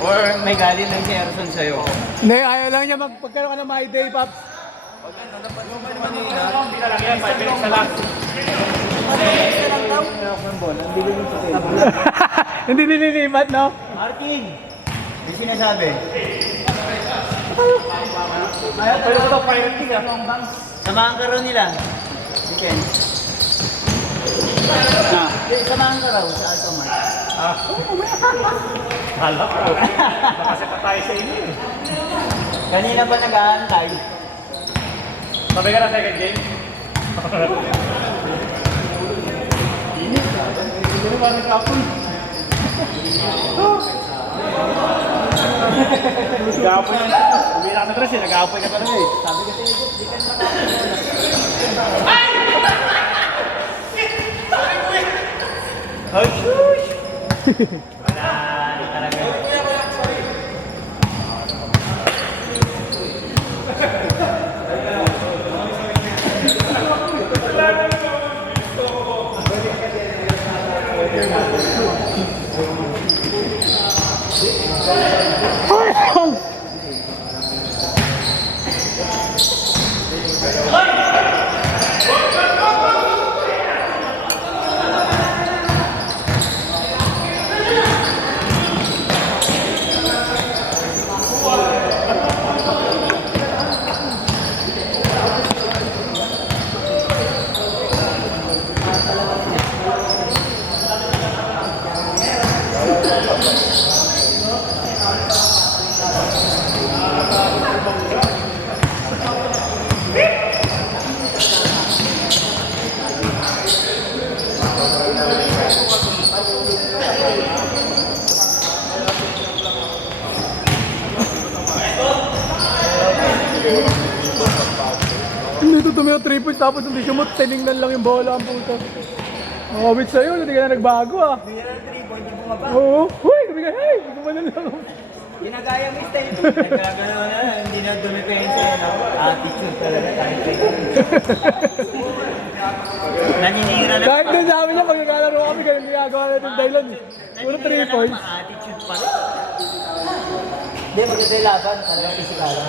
Or may galing lang si Erson sa'yo? Hindi, ayaw lang niya magpagkaroon ka ng my day, Paps. Hindi na lang yan, 5 minutes na lang. Hindi nililipat, no? Marking! Hindi sinasabi. Ayaw ko ito, pirate king, Samahan ka raw nila. Weekend. Samahan ka raw sa Altamar. Hala ko. Baka pa tayo sa inyo eh. Kanina pa nag-aantay. Sabay ka na second game? Hindi na parang kapon. Nag-aapoy na. Uwi na ka sa dress eh. Nag-aapoy ka pa rin eh. Sabi kasi, di ka makakapon. Ay! Shush! Wala, hindi talaga. Dito tumayo 3 points tapos hindi sumot, tinignan lang yung bola ang puto. Nakawit sa'yo, hindi ka na nagbago ah. Hindi na 3 point, hindi bumaba. Oo, huy, kami ka, hey, gumanan lang. Ginagaya mo yung style. Nagkagano na, hindi na dumipensa yan. Attitude talaga, kahit kayo. Naninira na. Kahit din sa amin niya, pag naglalaro kami, ganun ginagawa natin dahilan eh. Puro 3 points. Attitude pa rin. Hindi, maganda yung laban. Talagang pisikalan.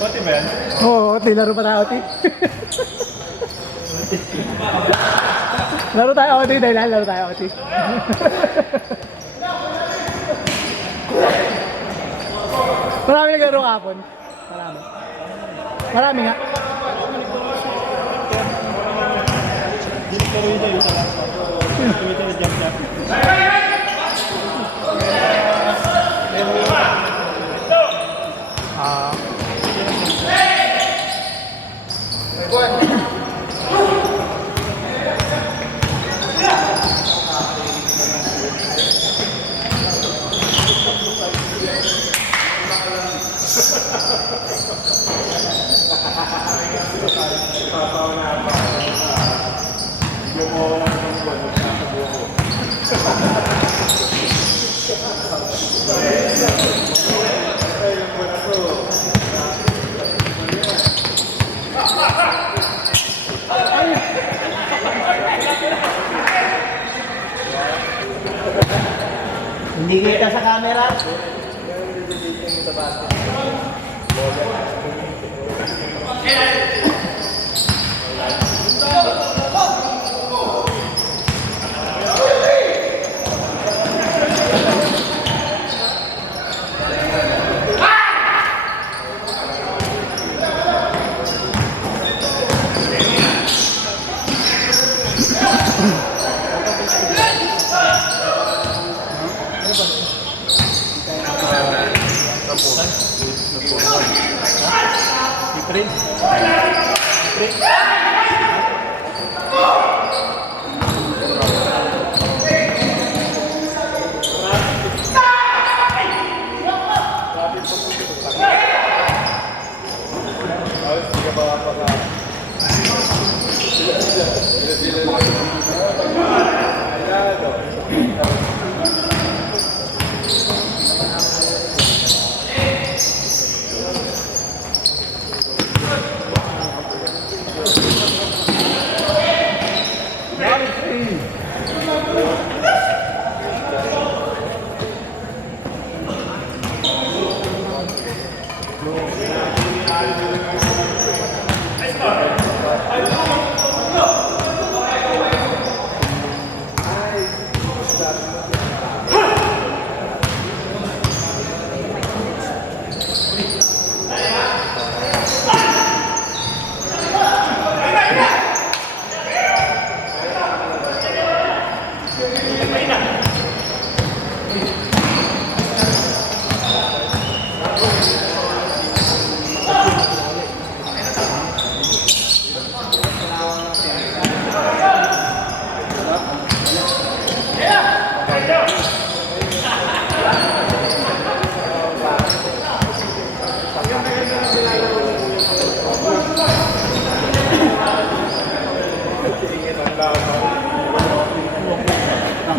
Pati ba yan? Oo, laro pa tayo, Oti. Laro tayo, Oti, dahil laro tayo, Oti. Marami naglaro kapon. Marami. Marami nga. Dito rin tayo sa last one. Dito rin jump shot. Hindi kita sa camera.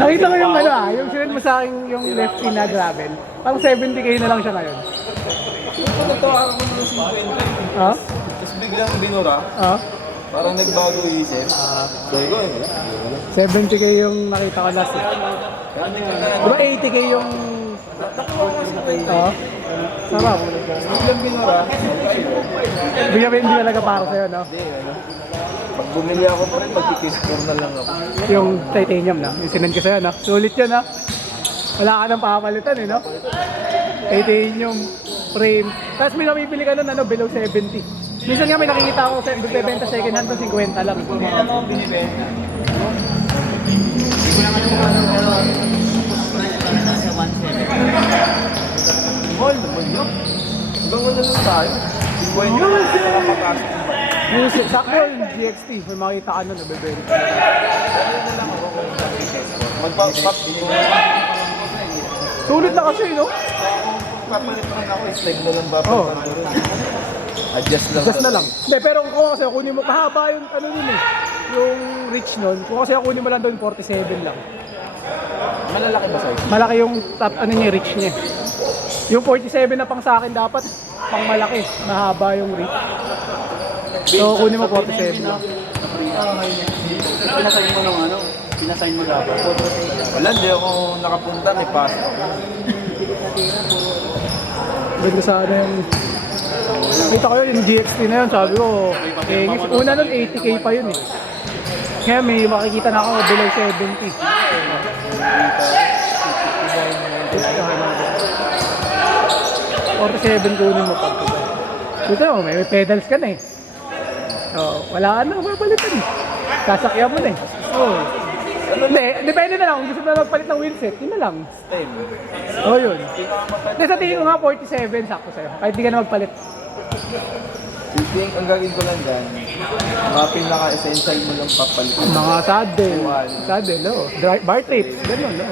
Nakita ko yung yung sinend mo sa akin yung lefty na gravel. Parang 70k na lang siya ngayon. Nagtawaran ko ng 50. Ha? Tapos biglang binura. Ha? Parang nagbago isip. Sabi ko, 70k yung nakita ko last eh. Diba 80k yung... Sarap. biglang binura. Bigyan hindi talaga para sa'yo, no? Pag bumili ako pa rin, magkikis na lang ako. Yung titanium na, yung sinend ko sa'yo, no? Sulit yun, no? Wala ka nang papalitan, eh, no? Titanium frame. Tapos may namibili ka nun, below 70. Minsan nga may nakikita ako sa bibenta second hand ng 50 lang. Kailan mo binibenta? Hindi ko naman kung ano, pero price pa rin nasa 170. Mahal naman yun. Hanggang ano lang tayo. Iwan nyo lang sila kapag-asok. Music, sakto yung GXT. May makita ka nun, nabibenta. Magpapap. Sulit na kasi, no? Papalit lang ako, slide na lang ba? Oo. Adjust lang. Just na lang. Hindi, pero kung kasi kunin mo, mahaba yung ano nun eh. Yung reach nun. Kung kasi kunin mo lang doon, 47 lang. Malalaki ba size? Malaki yung top, ano niya, reach niya. Yung 47 na pang sa akin dapat, pang malaki. Mahaba yung reach. So, kunin mo 47 lang. Pinasign mo nung ano? Pinasign mo dapat? Wala, hindi ako nakapunta. May pass ako. Ba't ko sana yung... Kita ko yun, yung GXT na yun, sabi ko, una nun 80k pa yun eh. Kaya may makikita na ako below 70. 47 kunin mo pag dito mo, may pedals ka na eh. Oh, wala ka na mapapalitan eh. Sasakyan mo na eh. Oh. Hindi, depende na lang kung gusto mo na magpalit ng wheelset, yun na lang. Oh, yun. Hindi, sa tingin ko nga 47, sakto sa'yo. Kahit di ka na magpalit. I think, ang gagawin ko lang dyan, mga pinaka-essential mo lang papalit. Mga saddle, oh. Bar trips, gano'n, no?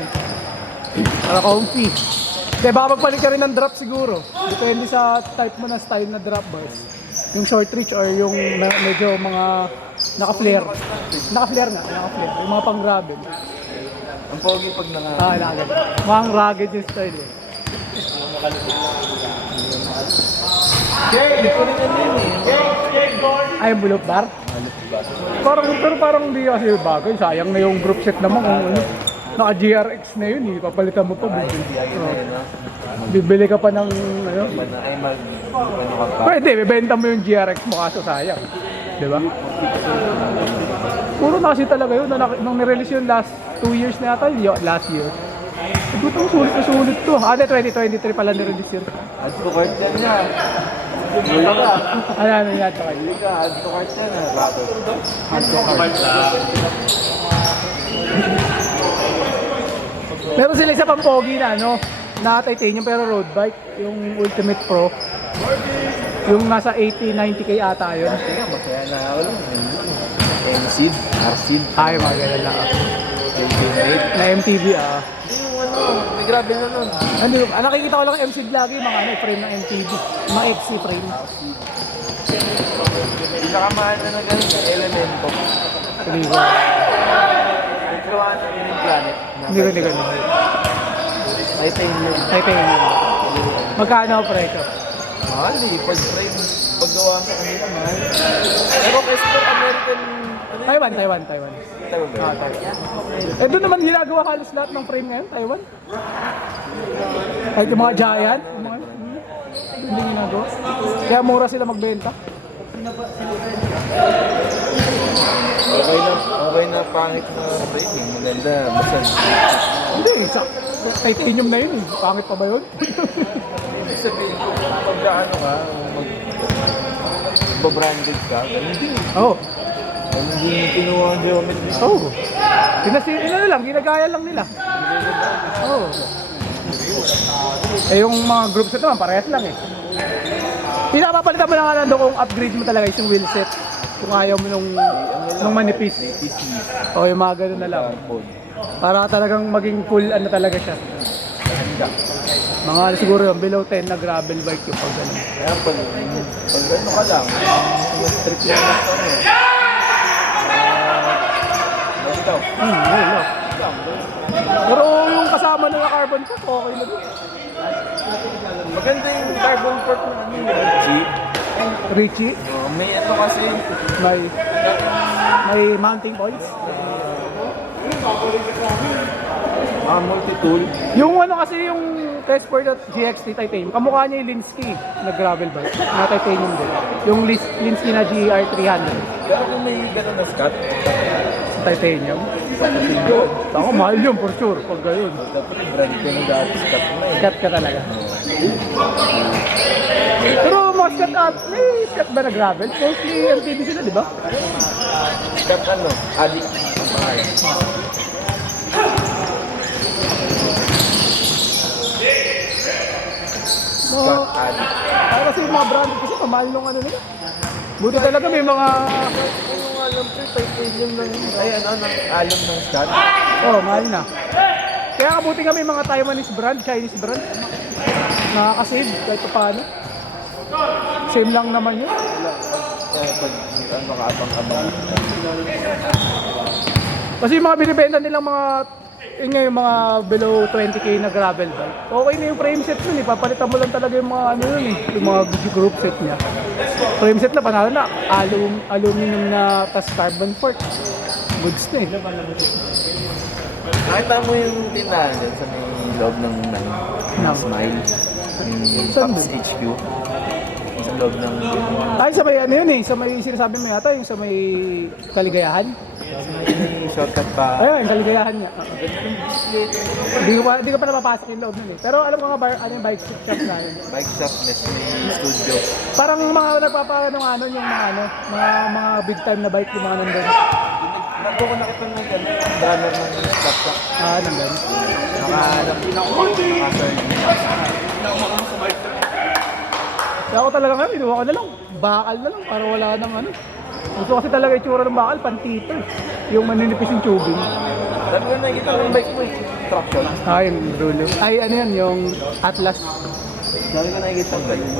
Para comfy. Hindi, baka magpalit ka rin ng drop siguro. Depende sa type mo na style na drop bars. Yung short reach or yung medyo mga naka-flare. Naka-flare na, naka-flare. Yung mga pang-gravel. Ang pogi pag Nakaganyan. Mga rugged yung style eh. Ay, yung bulok bar? Parang hindi kasi bagay. Sayang na yung group set naman kung ano. Naka-GRX na yun eh. Papalitan mo pa. Bibili ka pa ng ano. Pwede, bibenta mo yung GRX mo kaso sayang. Di ba? Puro na kasi talaga yun. Nung nirelease yun last 2 years na yata, last year. Ito sulit na sulit to. 2023 pala nirelease yun. add to cart yan niya. Huli ka. Ano yata kayo? Huli ka, add to cart yan. Add to cart. Meron sila isa pang pogi na ano, na titanium pero road bike, yung Ultimate Pro. Yung nasa 80-90k ata yun. Kaya masaya na ako lang. M-Seed, R-Seed. Ay, mga ganun na. Na MTV Yung ano, may grabe na nun. Ano, nakikita ko lang MC lagi, mga ano, frame ng MTV. Mga XC frame. Pinakamahal na ganun sa Elemento. Hindi ko. May gawa na rin yung Planet. Hindi ko ganun. Titanium. Titanium. Magkano ang presyo? Mahal eh. Paggawa sa kanila, mahal. Pero kasi for American, ano Taiwan. Taiwan ba? Eh, doon naman ginagawa halos lahat ng frame ngayon, Taiwan. Kahit yung mga giant, yung mga, hindi ginagawa. Kaya mura sila magbenta. Okay na pangit na frame. Maganda, masan. Hindi, titanium na yun eh. Pangit pa ba yun? Ibig sabihin, pag ano ka, mag-branded ka, hindi. Oo. Hindi kinuha ang geometry. Oo. Ginagaya lang nila. Oo. Eh yung mga group set naman, parehas lang eh. Pinapapalitan mo lang nga lang doon kung upgrade mo talaga yung wheelset. Kung ayaw mo nung manipis. O yung mga ganun na lang. Para talagang maging full ano talaga siya. Mga siguro yung below 10 na gravel bike yung pag ganun. Kaya pag ano ka lang, yung strip lang na ano. Ikaw. Yun lang. Pero yung kasama na carbon part, okay na doon. Maganda yung carbon port na ano yung Richie. Richie, May ano kasi, may mounting points. multi-tool. Yung ano kasi yung Testport at GXT Titanium, kamukha niya yung Linsky na gravel bike, na titanium din. Yung Linsky na GR300, Pero kung may gano'n na Scott, titanium. Ako, mahal yun for sure, pag gayon. dapat yung brand ko na dati Scott na eh. Scat ka talaga. Pero mga scat at, may scat ba na gravel? Mostly MTB sila, di ba? Scott ano, Addict ang pangalan. Scott Addict. Kasi yung mga brand kasi pamahal nung ano nila. Buti talaga may mga, Ano nga alam ko, titanium ng, ay ano, ng alam ng Scott. mahal na. Kaya kabuti nga may mga Taiwanese brand, Chinese brand. Nakakasave kahit pa paano. Same lang naman yun. Pag ano ka abang-abang. Kasi yung mga binibenta nilang mga yun nga yung mga below 20k na gravel bike. Okay na yung frame set nun eh. Papalitan mo lang talaga yung mga ano yun eh. Yung mga group set niya. Frame set na panalo na. Aluminum na tas carbon port. Goods na eh. Nakita mo yung tindahan dyan sa may loob ng Smile. Yung Saan Pops doon? HQ. Sa loob ng Ay sa may ano yun eh. Sa may sinasabi mo yata yung sa may Kaligayahan. may shortcut pa. Ayun, Kaligayahan nga. Hindi ka pa napapasok yung loob nun eh. Pero alam ko nga ano yung bike shop na yun. Bike shop na studio. Parang mga nagpapaano ng ano yung mga big time na bike yung mga nandun. Nagpo ko nakita ng gano'n, yung drummer ng laptop. Nandun. Kaya ako talaga nga, binuha ko na lang. Bakal na lang para wala nang ano. Gusto kasi talaga itsura ng bakal, pantito eh. Yung maninipis yung tubing. Dami ko nakikita ng bike mo eh. Traction. Yung dulo. Ay, ano yan, yung Atlas. Dami ko nakikita ng bike mo.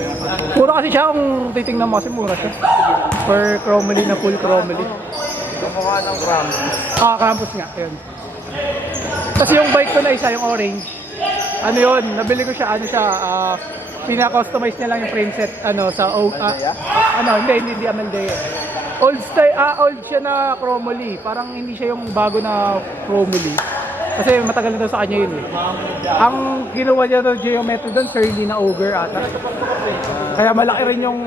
Mura kasi siya kung titingnan mo kasi mura siya. Per chromoly na full chromoly. Kamukha ng Krampus. Krampus nga, yun. Kasi yung bike ko na isa, yung orange. Ano yun, nabili ko siya, pina-customize niya lang yung frame set, sa hindi Amaldea. Old siya na chromoly. Parang hindi siya yung bago na chromoly. Kasi matagal na daw sa kanya yun eh. Ang ginawa niya daw geometry doon, Curly na Ogre ata. Kaya malaki rin yung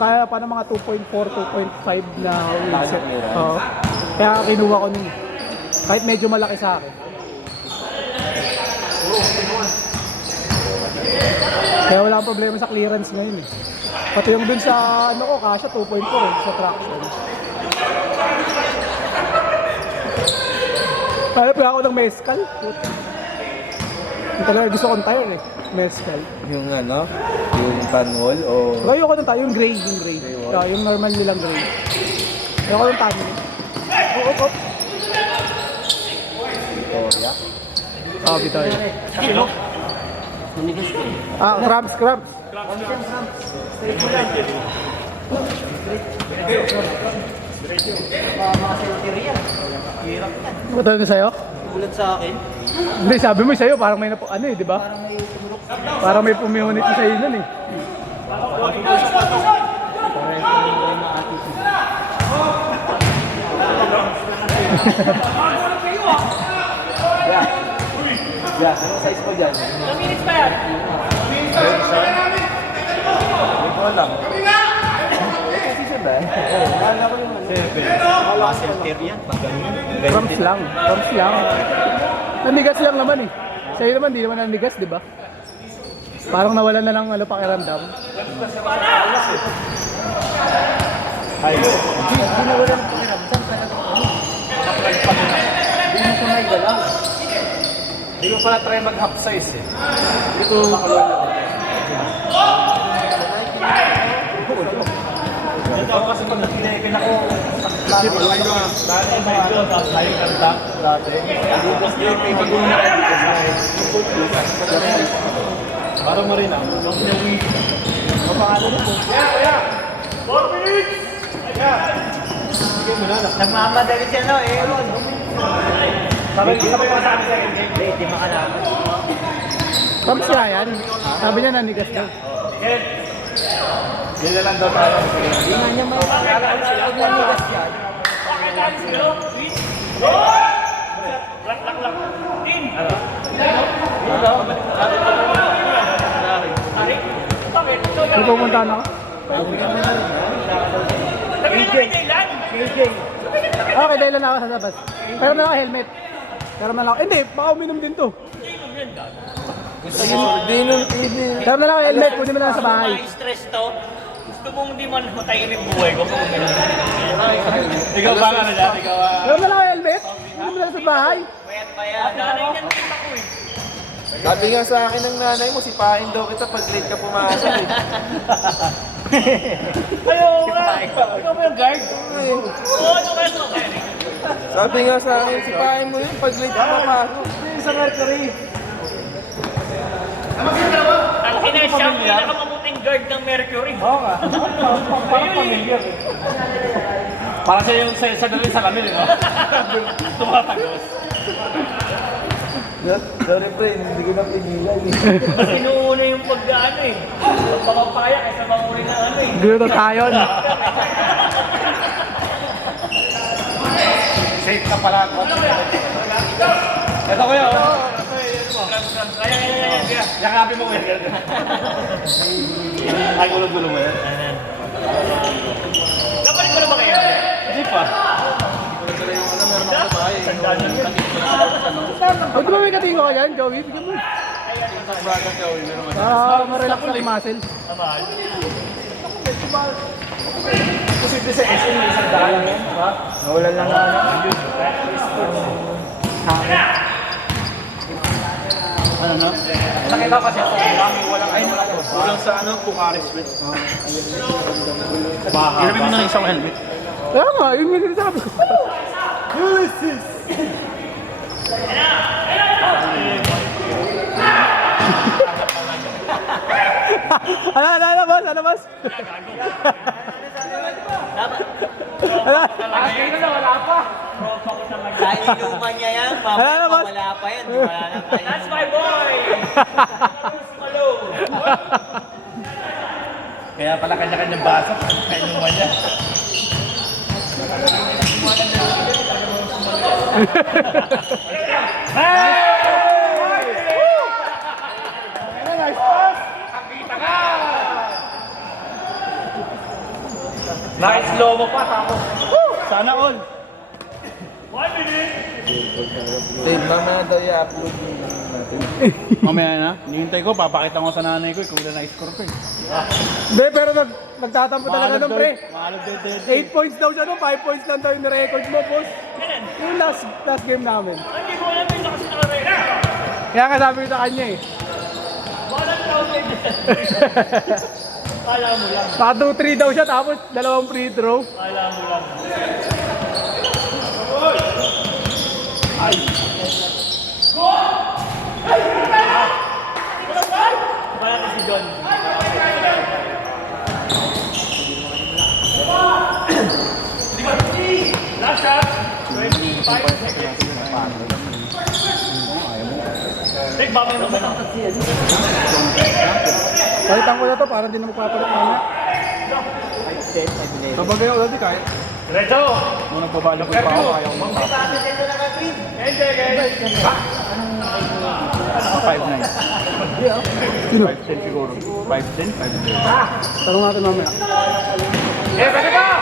kaya pa ng mga 2.4, 2.5 na wheelset. Oo. Kaya kinuha ko nun. Kahit medyo malaki sa akin. Kaya wala akong problema sa clearance ngayon eh. Pati yung dun sa kasya 2.4 sa traction. Hanap ako ng mezcal. Yung talaga gusto kong tire eh. Mezcal. Yung ano, yung panwall o... Ayoko ng tayo, yung gray. Yung normal nilang gray. Ayoko ng tayo. Oh. Victoria. Victoria. Cramps. Ito na sa'yo? Ulat sa akin. Hindi, sabi mo sa'yo, parang may di ba? Parang may pumihunit na sa'yo nun eh. Yeah, anong size mo dyan? 2 minutes pa yan. Hindi ko alam. Position ba? Kala ko yung ano. Muscle tear yan. Pag ganyan. Cramps lang. Nandigas lang naman eh. Sa'yo naman, di naman nandigas, di ba? Parang nawalan na lang pakiramdam. Hindi na walang pakiramdam. Hindi mo kunay galaw. Hindi ko pala try mag-half size eh. Ito, Ito kasi pag pinakil ako. kasi pala yung dati medyo tayo kanta dati. Tapos may bago na parang marina. Mapakala na po. Nagmamadali siya no, Aaron. Sabi pa sa akin sa'yo, hindi makalaman. Cramps nga yan. Sabi niya nandigas daw. Yan na lang daw tayo. Hindi nga niya may pag nanigas yan. Hindi pumunta na ako. Okay, dahil lang ako sa labas. Pero na ako helmet. Pero na ako. Hindi, baka uminom din to. Pero na lang ako helmet, kunin mo na lang sa bahay. Stress to. Gusto mong hindi man matayin yung buhay ko kung ganun. Ikaw ba nga na dyan? Ikaw Pero na lang ako helmet, kunin mo na lang sa bahay. At nanay niyan din ako eh. Sabi nga sa akin ng nanay mo, sipahin daw kita pag late ka pumasok eh. Ayaw nga! Ikaw ba yung guard? Oo, ano ka ito? Sabi nga sa akin, sipahin mo yun pag late ka pumasok. Sa Mercury. Ang ina siya ang pinakamabuting guard ng Mercury. Oo nga. Parang pamilyar eh. Para siya yung sa dalawang salamin, no? Tumatagos. Sorry pre, hindi ko na pinilan eh. Mas inuuna yung pag-ano eh. Pagpapapaya kaysa mamurin ng ano eh. Gulo tayo. Safe ka pala ako. Ito ko yun. Kaya. Yakapin mo ko yan. Ay, gulo-gulo mo yan. Kapalit ko na ba kayo? Hindi pa. O, di ba may katingo ka dyan, Joey? Bigyan mo. Marelax na yung muscle. Posible sa SM, may isang daan yan. Nawalan lang ako. Ano na? Nakita ko kasi ako, walang ay wala ko. Walang sa ano, Bukaris. Ginabi mo ng isang helmet. Kaya nga, yun yung sinasabi ko. Ano, boss? Dahil inuman niya yan, mamaya boss? wala pa yan. Wala na tayo. That's my boy! Malone! Kaya pala kanya-kanyang baso. Kaya inuman niya. Na-slow mo pa tapos. Sana all. Dave, mamaya daw i-upload yung natin. Mamaya na. Hinihintay ko, papakita ko sa nanay ko kung na na-score ko eh. Hindi, pero nagtatampo talaga nung pre. Mahalog daw 8 points daw siya, no? 5 points lang daw yung record mo, boss. Yung last game namin. Hindi ko alam yung lakas na rin. Kaya nga sabi ko sa kanya eh. Wala Kala mo lang. Naka 2-3 daw siya tapos dalawang free throw. Kala mo lang. Wala na si John. Last shot. 25 seconds. Take ba mo naman? Palitan ko na to para hindi na magpapalit mamaya. Sabagay ako dati kahit Diretso! nung nagbabalak pa ako, ayaw mo. 10 seconds. 5'9". Sino? 5'10 siguro. 5'10", 5'10". Tanong natin mamaya. Eh, pwede ka!